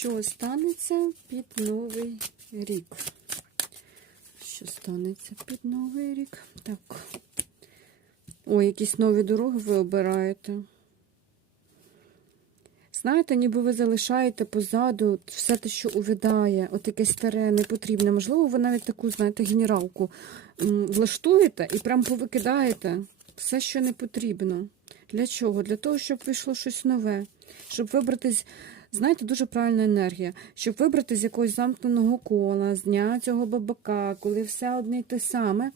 що станеться під новий рік? Що станеться під новий рік? Так. Ой, якісь нові дороги ви обираєте. Знаєте, ніби ви залишаєте позаду все те, що увядає, от якесь старе, непотрібне. Можливо, ви навіть таку, знаєте, генералку влаштуєте і прям повикидаєте все, що не потрібно. Для чого? Для того, щоб вийшло щось нове, щоб вибратись, знаєте, дуже правильна енергія, щоб вибрати з якогось замкненого кола, з дня цього бабака, коли все одне й те саме,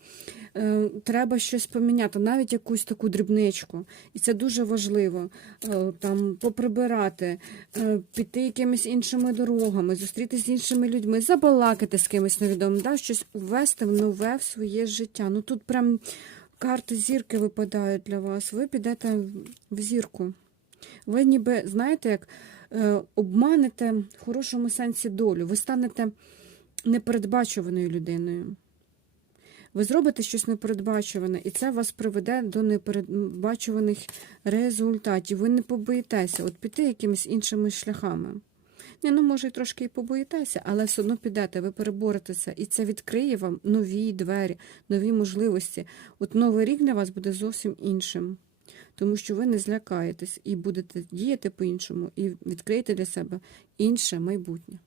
е, треба щось поміняти, навіть якусь таку дрібничку. І це дуже важливо. Е, Там поприбирати, е, піти якимись іншими дорогами, зустрітися з іншими людьми, забалакати з кимось невідомим, да? щось ввести в нове в своє життя. Ну тут прям карти зірки випадають для вас. Ви підете в зірку. Ви ніби, знаєте, як е, обманете в хорошому сенсі долю. Ви станете непередбачуваною людиною. Ви зробите щось непередбачуване, і це вас приведе до непередбачуваних результатів. Ви не побоїтеся от піти якимись іншими шляхами. Ні, ну, може, трошки і побоїтеся, але все одно підете, ви переборетеся, і це відкриє вам нові двері, нові можливості. От новий рік для вас буде зовсім іншим, тому що ви не злякаєтесь і будете діяти по-іншому, і відкриєте для себе інше майбутнє.